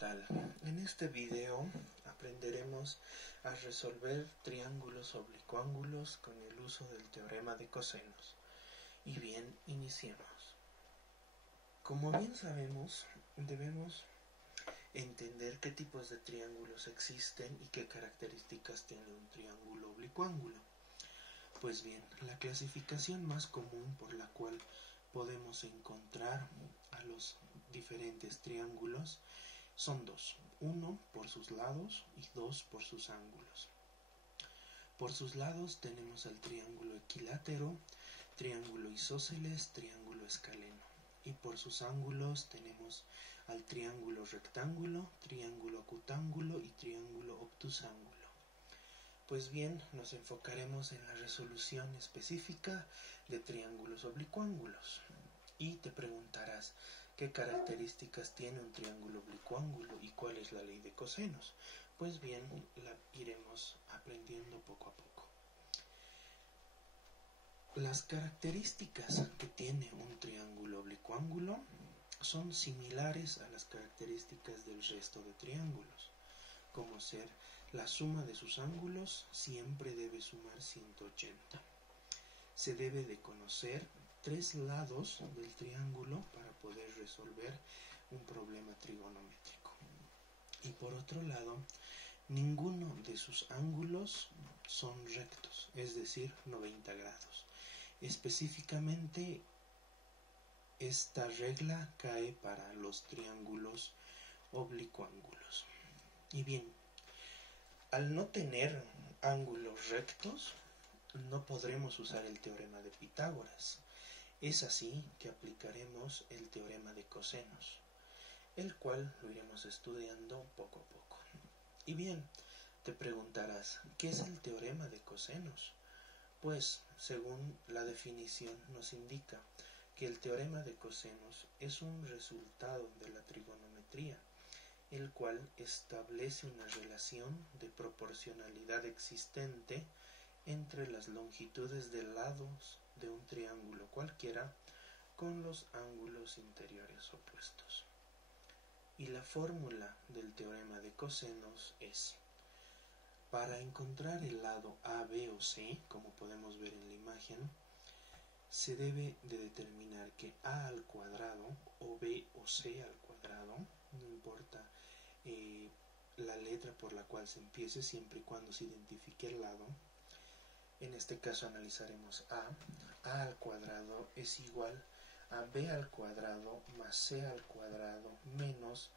tal? En este video aprenderemos a resolver triángulos oblicuángulos con el uso del teorema de cosenos. Y bien, iniciemos. Como bien sabemos, debemos entender qué tipos de triángulos existen y qué características tiene un triángulo oblicuángulo. Pues bien, la clasificación más común por la cual podemos encontrar a los diferentes triángulos son dos: uno por sus lados y dos por sus ángulos. Por sus lados tenemos al triángulo equilátero, triángulo isósceles, triángulo escaleno. Y por sus ángulos tenemos al triángulo rectángulo, triángulo acutángulo y triángulo obtusángulo. Pues bien, nos enfocaremos en la resolución específica de triángulos oblicuángulos. Y te preguntarás, ¿qué características tiene un triángulo oblicuángulo y cuál es la ley de cosenos? Pues bien, la iremos aprendiendo poco a poco. Las características que tiene un triángulo oblicuángulo son similares a las características del resto de triángulos, como ser la suma de sus ángulos siempre debe sumar 180. Se debe de conocer tres lados del triángulo para poder resolver un problema trigonométrico. Y por otro lado, ninguno de sus ángulos son rectos, es decir, 90 grados. Específicamente, esta regla cae para los triángulos oblicuángulos. Y bien, al no tener ángulos rectos, no podremos usar el teorema de Pitágoras. Es así que aplicaremos el teorema de cosenos, el cual lo iremos estudiando poco a poco. Y bien, te preguntarás, ¿qué es el teorema de cosenos? Pues, según la definición nos indica que el teorema de cosenos es un resultado de la trigonometría, el cual establece una relación de proporcionalidad existente entre las longitudes de lados de un triángulo cualquiera con los ángulos interiores opuestos. Y la fórmula del teorema de cosenos es: para encontrar el lado A, B o C, como podemos ver en la imagen, se debe de determinar que A al cuadrado o B o C al cuadrado, no importa la letra por la cual se empiece, siempre y cuando se identifique el lado. En este caso analizaremos A al cuadrado es igual a B al cuadrado más C al cuadrado menos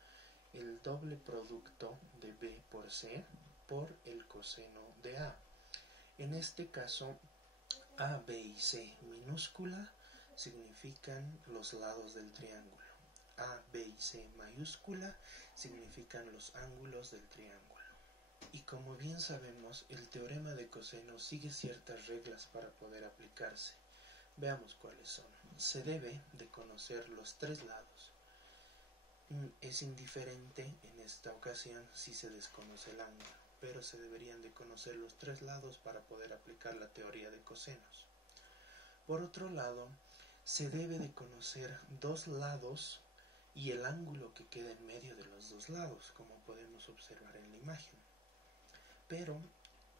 el doble producto de B por C por el coseno de A. En este caso, A, B y C minúscula significan los lados del triángulo. A, B y C mayúscula significan los ángulos del triángulo. Y como bien sabemos, el teorema de cosenos sigue ciertas reglas para poder aplicarse. Veamos cuáles son. Se debe de conocer los tres lados. Es indiferente en esta ocasión si se desconoce el ángulo, pero se deberían de conocer los tres lados para poder aplicar la teoría de cosenos. Por otro lado, se debe de conocer dos lados y el ángulo que queda en medio de los dos lados, como podemos observar en la imagen. Pero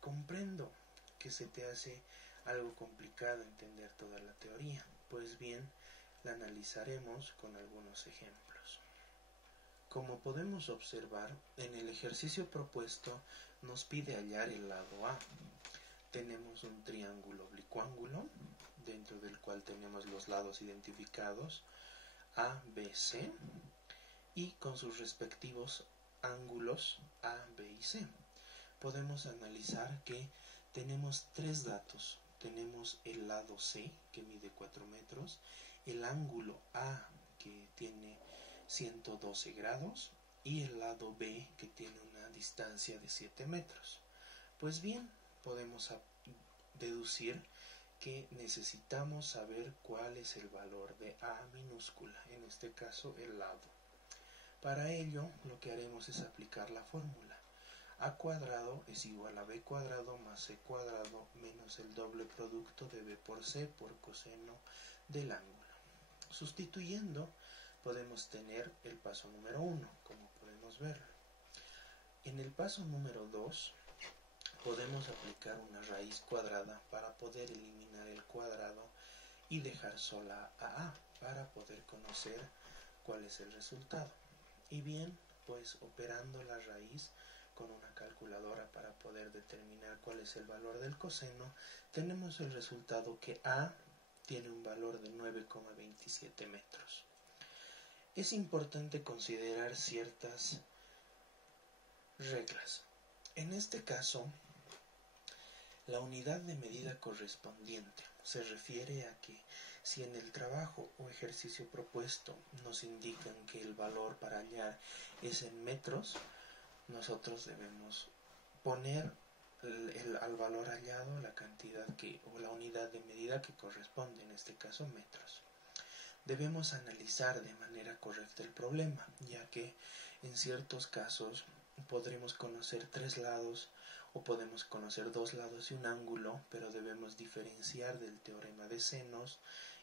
comprendo que se te hace algo complicado entender toda la teoría. Pues bien, la analizaremos con algunos ejemplos. Como podemos observar, en el ejercicio propuesto nos pide hallar el lado A. Tenemos un triángulo oblicuángulo, dentro del cual tenemos los lados identificados A, B, C, y con sus respectivos ángulos A, B y C. Podemos analizar que tenemos tres datos. Tenemos el lado C, que mide 4 metros, el ángulo A, que tiene 112 grados, y el lado B, que tiene una distancia de 7 metros. Pues bien, podemos deducir que necesitamos saber cuál es el valor de A minúscula, en este caso el lado. Para ello, lo que haremos es aplicar la fórmula. A cuadrado es igual a B cuadrado más C cuadrado menos el doble producto de B por C por coseno del ángulo. Sustituyendo, podemos tener el paso número 1. Como podemos podemos verlo. En el paso número 2 podemos aplicar una raíz cuadrada para poder eliminar el cuadrado y dejar sola a para poder conocer cuál es el resultado. Y bien, pues operando la raíz con una calculadora para poder determinar cuál es el valor del coseno, tenemos el resultado que a tiene un valor de 9,27 metros. Es importante considerar ciertas reglas. En este caso, la unidad de medida correspondiente se refiere a que si en el trabajo o ejercicio propuesto nos indican que el valor para hallar es en metros, nosotros debemos poner al valor hallado la cantidad o la unidad de medida que corresponde, en este caso metros. Debemos analizar de manera correcta el problema, ya que en ciertos casos podremos conocer 3 lados o podemos conocer 2 lados y un ángulo, pero debemos diferenciar del teorema de senos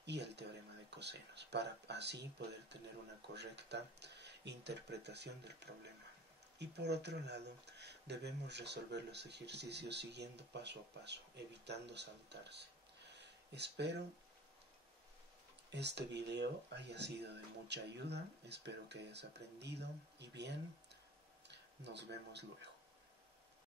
y el teorema de cosenos, para así poder tener una correcta interpretación del problema. Y por otro lado, debemos resolver los ejercicios siguiendo paso a paso, evitando saltarse. Espero este video haya sido de mucha ayuda, espero que hayas aprendido y bien, nos vemos luego.